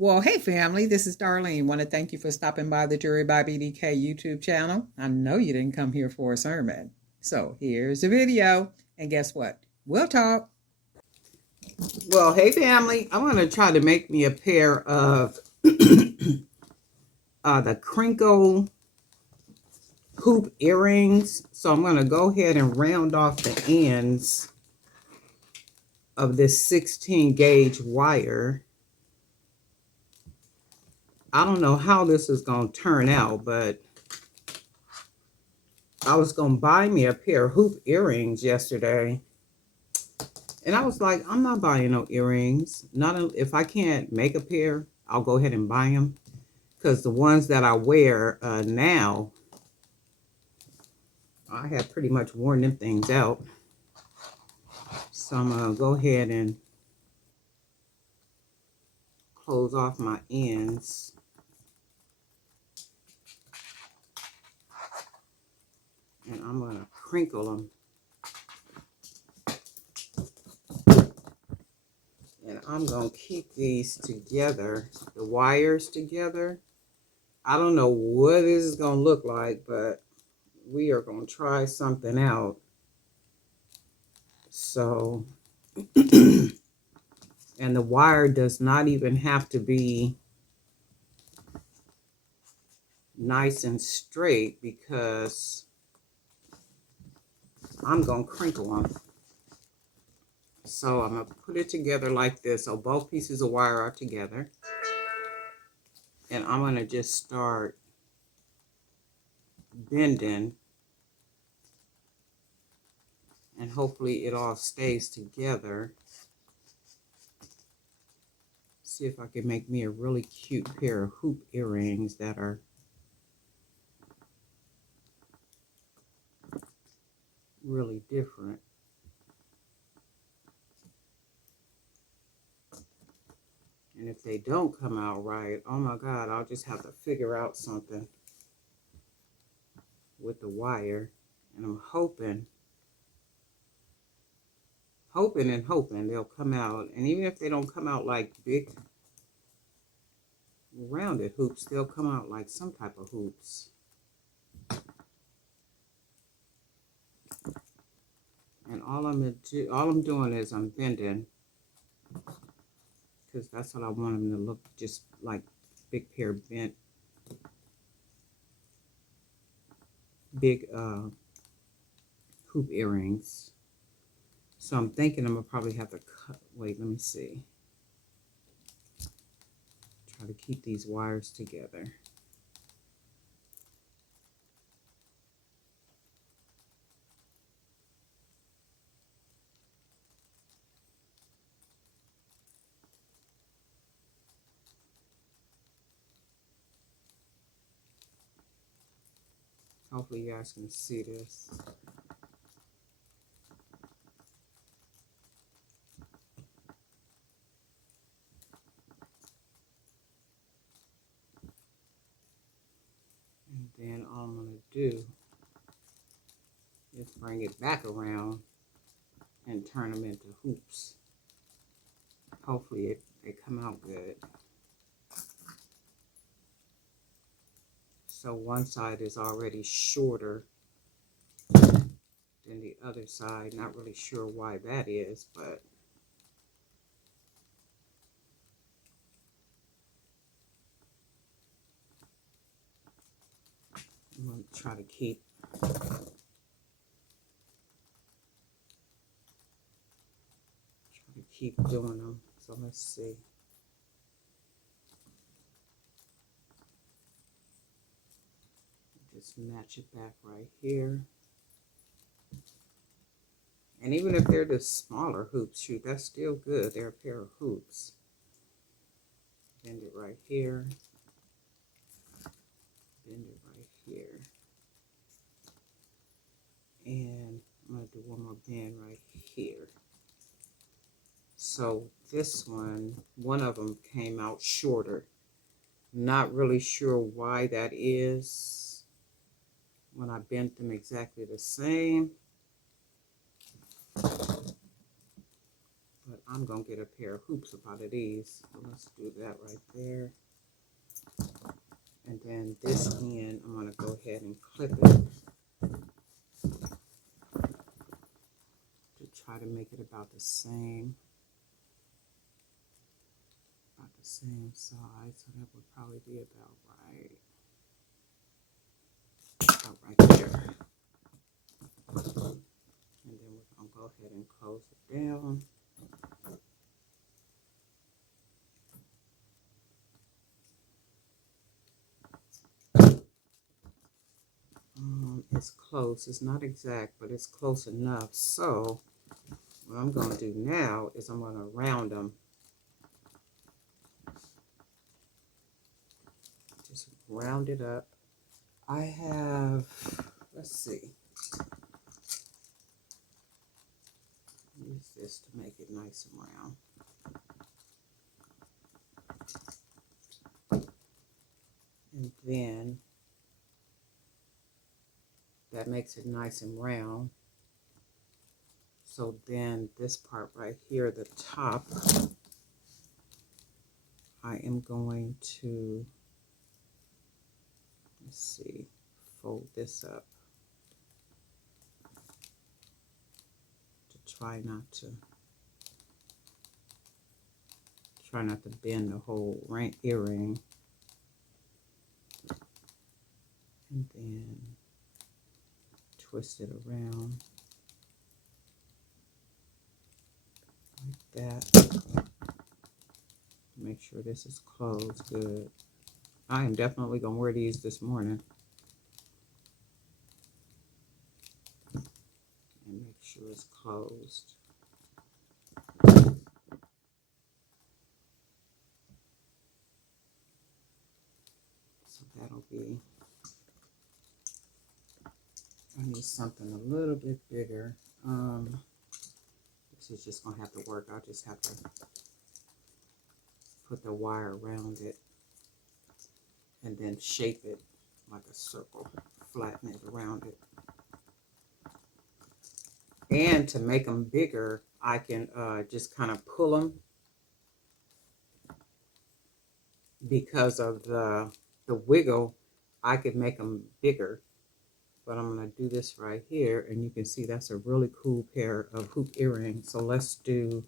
Well, hey family, this is Darlene. Want to thank you for stopping by the Jury by BDK YouTube channel. I know you didn't come here for a sermon. So here's the video. And guess what? We'll talk. Well, hey family, I'm going to try to make me a pair of the Crinkle hoop earrings. So I'm going to go ahead and round off the ends of this 16 gauge wire. I don't know how this is going to turn out, but I was going to buy me a pair of hoop earrings yesterday. And I was like, I'm not buying no earrings. If I can't make a pair, I'll go ahead and buy them. Because the ones that I wear now, I have pretty much worn them things out. So I'm going to go ahead and close off my ends. And I'm going to crinkle them. And I'm going to keep these together, the wires together. I don't know what this is going to look like, but we are going to try something out. So, and the wire does not even have to be nice and straight because I'm going to crinkle them. So I'm going to put it together like this. So both pieces of wire are together. And I'm going to just start bending. And hopefully it all stays together. See if I can make me a really cute pair of hoop earrings that are really different. And if they don't come out right, oh my God, I'll just have to figure out something with the wire. And I'm hoping they'll come out. And even if they don't come out like big rounded hoops, they'll come out like some type of hoops. And all I'm doing is I'm bending, because that's what I want them to look, just like big pair of bent, big hoop earrings. So I'm thinking I'm gonna probably have to cut. Wait, let me see. Try to keep these wires together. Hopefully you guys can see this. And then all I'm going to do is bring it back around and turn them into hoops. Hopefully they come out good. So one side is already shorter than the other side. Not really sure why that is, but I'm going to try to keep doing them. So let's see. Just match it back right here. And even if they're the smaller hoops, shoot, that's still good. They're a pair of hoops. Bend it right here. Bend it right here. And I'm going to do one more bend right here. So this one of them came out shorter. Not really sure why that is when I bent them exactly the same. But I'm going to get a pair of hoops up out of these. So let's do that right there. And then this end, I'm going to go ahead and clip it to try to make it about the same size. So that would probably be about right there. And then we're going to go ahead and close it down. It's close. It's not exact, but it's close enough. So what I'm going to do now is I'm going to round them. Just round it up. I have, let's see. Use this to make it nice and round. And then that makes it nice and round. So then this part right here, the top, I am going to, let's see, fold this up to try not to bend the whole earring. And then twist it around like that. Make sure this is closed good. I am definitely going to wear these this morning. And make sure it's closed. So that'll be, I need something a little bit bigger. This is just going to have to work. I'll just have to put the wire around it and then shape it like a circle, flatten it around it. And to make them bigger, I can just kind of pull them because of the wiggle. I could make them bigger, but I'm going to do this right here, and you can see that's a really cool pair of hoop earrings. So let's do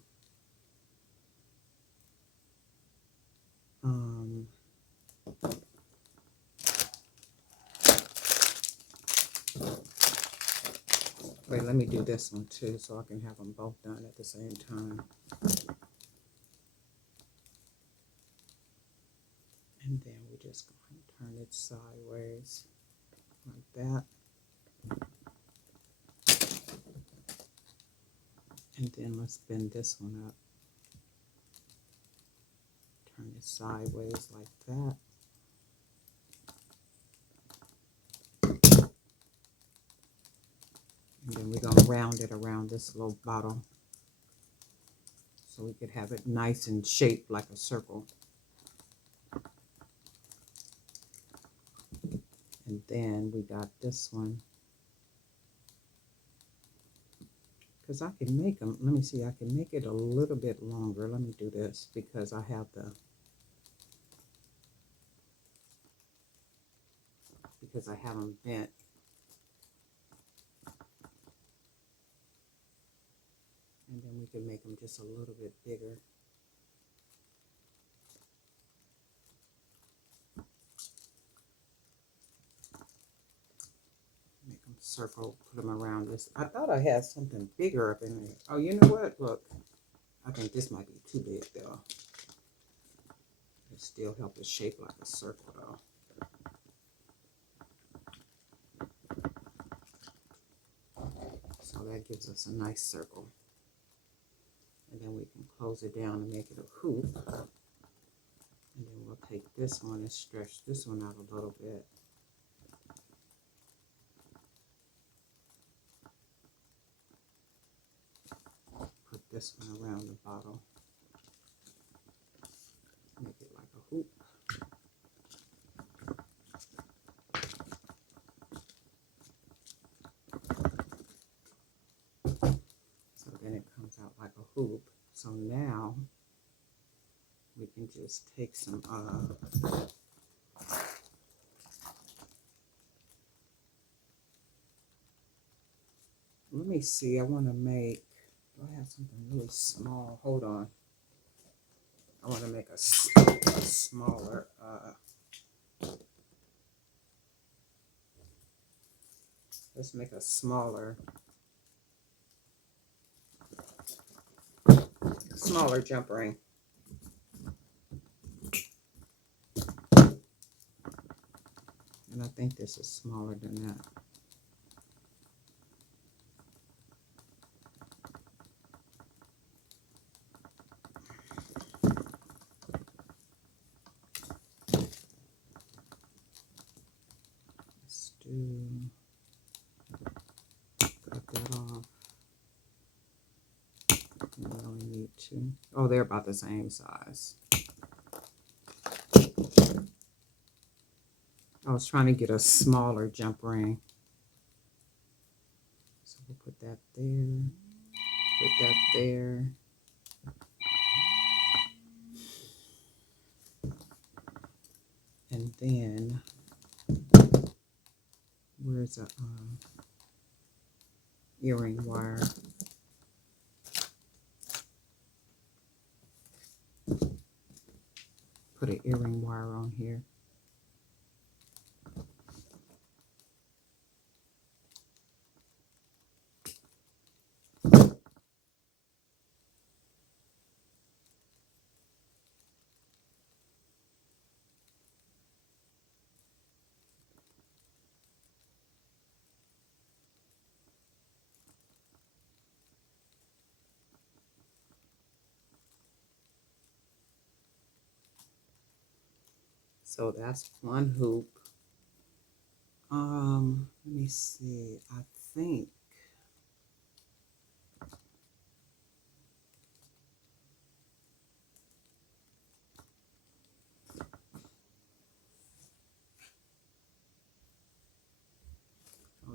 wait, let me do this one too so I can have them both done at the same time. And then we're just going to turn it sideways like that. And then let's bend this one up. Turn it sideways like that. And then we're going to round it around this little bottle so we could have it nice and shaped like a circle. And then we got this one. Because I can make them, let me see, I can make it a little bit longer. Let me do this because I have them bent. And then we can make them just a little bit bigger. Make them circle, put them around this. I thought I had something bigger up in there. Oh, you know what? Look, I think this might be too big though. It still help it shape like a circle though. So that gives us a nice circle. And then we can close it down and make it a hoop. And then we'll take this one and stretch this one out a little bit. Put this one around the bottle. Make it like a hoop. So then it comes out like a hoop. So now we can just take some let me see, I want to make, do I have something really small? Hold on. I want to make a smaller, let's make a smaller jump ring. And I think this is smaller than that. Let's cut that off. We only need two. Oh, they're about the same size. I was trying to get a smaller jump ring. So we'll put that there. Put that there. And then, where's the earring wire? Put an earring wire on here. So that's one hoop. Let me see. I think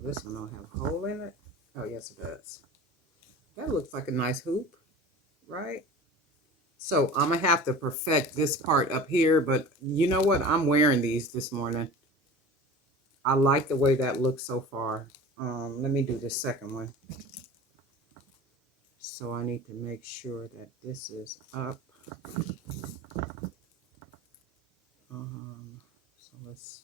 this one don't have a hole in it. Oh, yes, it does. That looks like a nice hoop, right? So I'm going to have to perfect this part up here, but you know what? I'm wearing these this morning. I like the way that looks so far. Let me do the second one. So I need to make sure that this is up. So this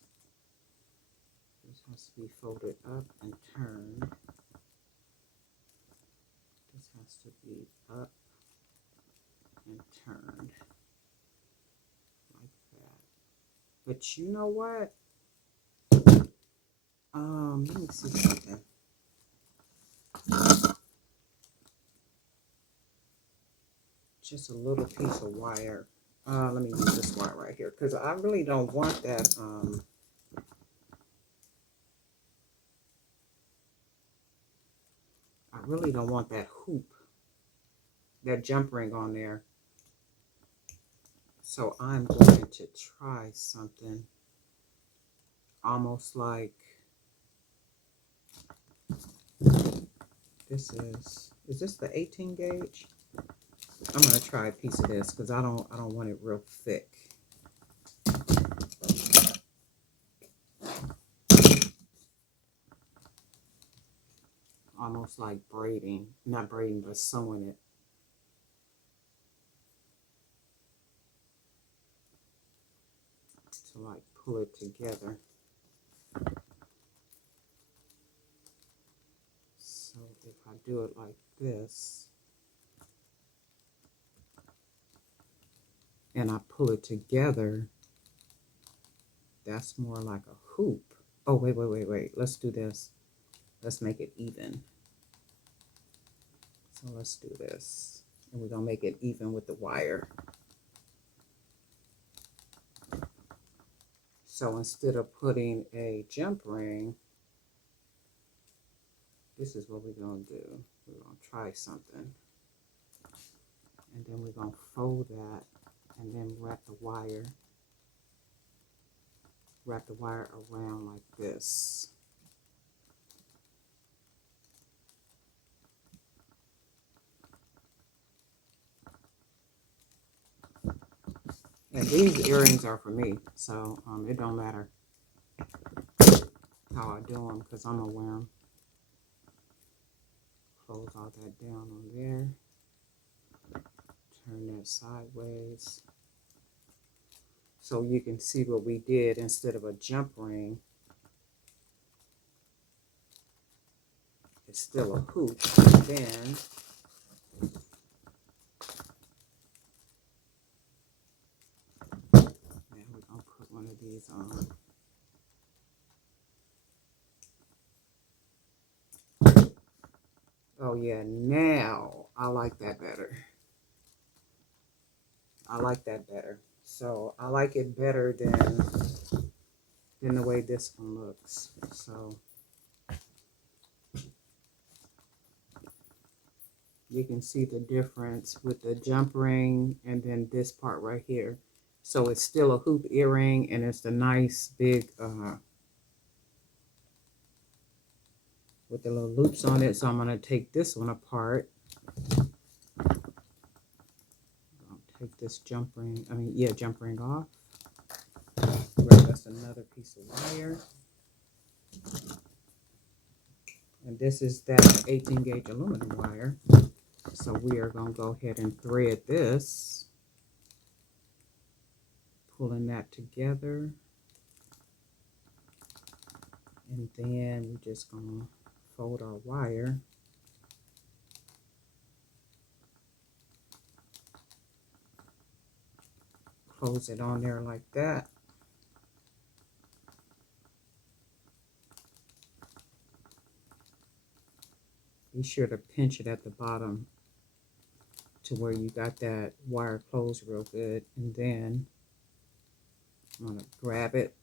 has to be folded up and turned. This has to be up and turned like that. But you know what? Let me see something. Just a little piece of wire. Let me use this wire right here because I really don't want that. I really don't want that hoop, that jump ring on there. So I'm going to try something almost like this is this the 18 gauge? I'm going to try a piece of this because I don't want it real thick. Almost like braiding, not braiding, but sewing it. To like pull it together. So if I do it like this, and I pull it together, that's more like a hoop. Oh, wait. Let's do this. Let's make it even. So let's do this. And we're going to make it even with the wire. So instead of putting a jump ring, this is what we're going to do. We're going to try something. And then we're going to fold that and then wrap the wire around like this. And these earrings are for me, so it don't matter how I do them because I'm gonna wear them. Close all that down on there. Turn that sideways so you can see what we did. Instead of a jump ring, it's still a hoop. And then we're gonna put one of these on. Oh yeah, now I like that better. I like that better. So I like it better than the way this one looks. So you can see the difference with the jump ring and then this part right here. So it's still a hoop earring and it's the nice big with the little loops on it. So I'm gonna take this one apart. Take this jump ring off. Grab us another piece of wire. And this is that 18 gauge aluminum wire. So we are going to go ahead and thread this. Pulling that together. And then we're just going to fold our wire. Close it on there like that. Be sure to pinch it at the bottom to where you got that wire closed real good. And then I'm going to grab it,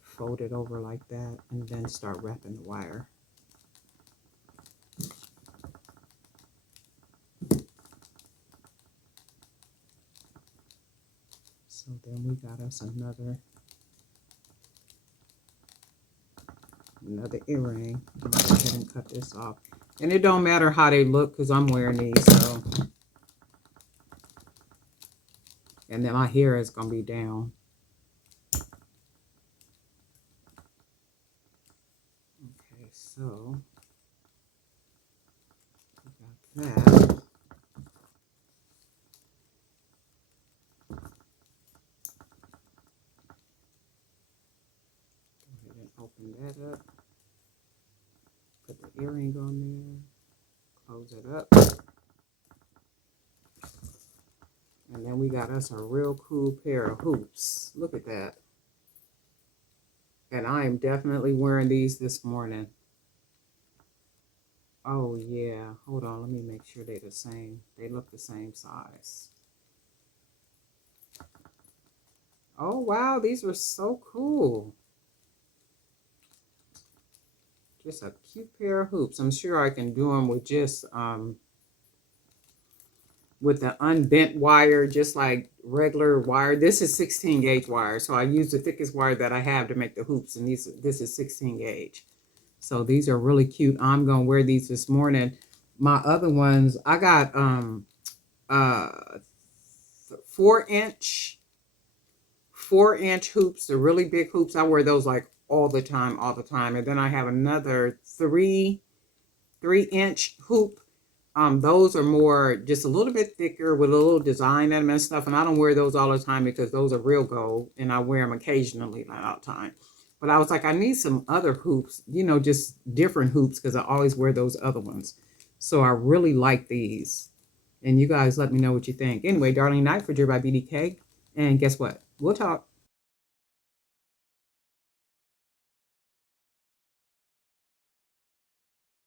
fold it over like that, and then start wrapping the wire. So then we got us another earring. I'm going to go ahead and cut this off. And it don't matter how they look because I'm wearing these. So, and then my hair is going to be down. Okay, so we got that. Go ahead and open that up. Put the earring on there. Close it up. And then we got us a real cool pair of hoops. Look at that. And I am definitely wearing these this morning. Oh yeah, hold on, let me make sure they're the same. They look the same size. Oh wow, these are so cool. Just a cute pair of hoops. I'm sure I can do them with just with the unbent wire, just like regular wire. This is 16 gauge wire, so I use the thickest wire that I have to make the hoops, and this is 16 gauge. So these are really cute. I'm gonna wear these this morning. My other ones, I got 4-inch hoops, the really big hoops. I wear those like all the time. And then I have another 3-inch hoop. Those are more, just a little bit thicker with a little design in them and stuff. And I don't wear those all the time because those are real gold and I wear them occasionally, not all the time. But I was like, I need some other hoops, you know, just different hoops because I always wear those other ones. So I really like these. And you guys let me know what you think. Anyway, Darlene Knight for Jewelry by BDK. And guess what? We'll talk.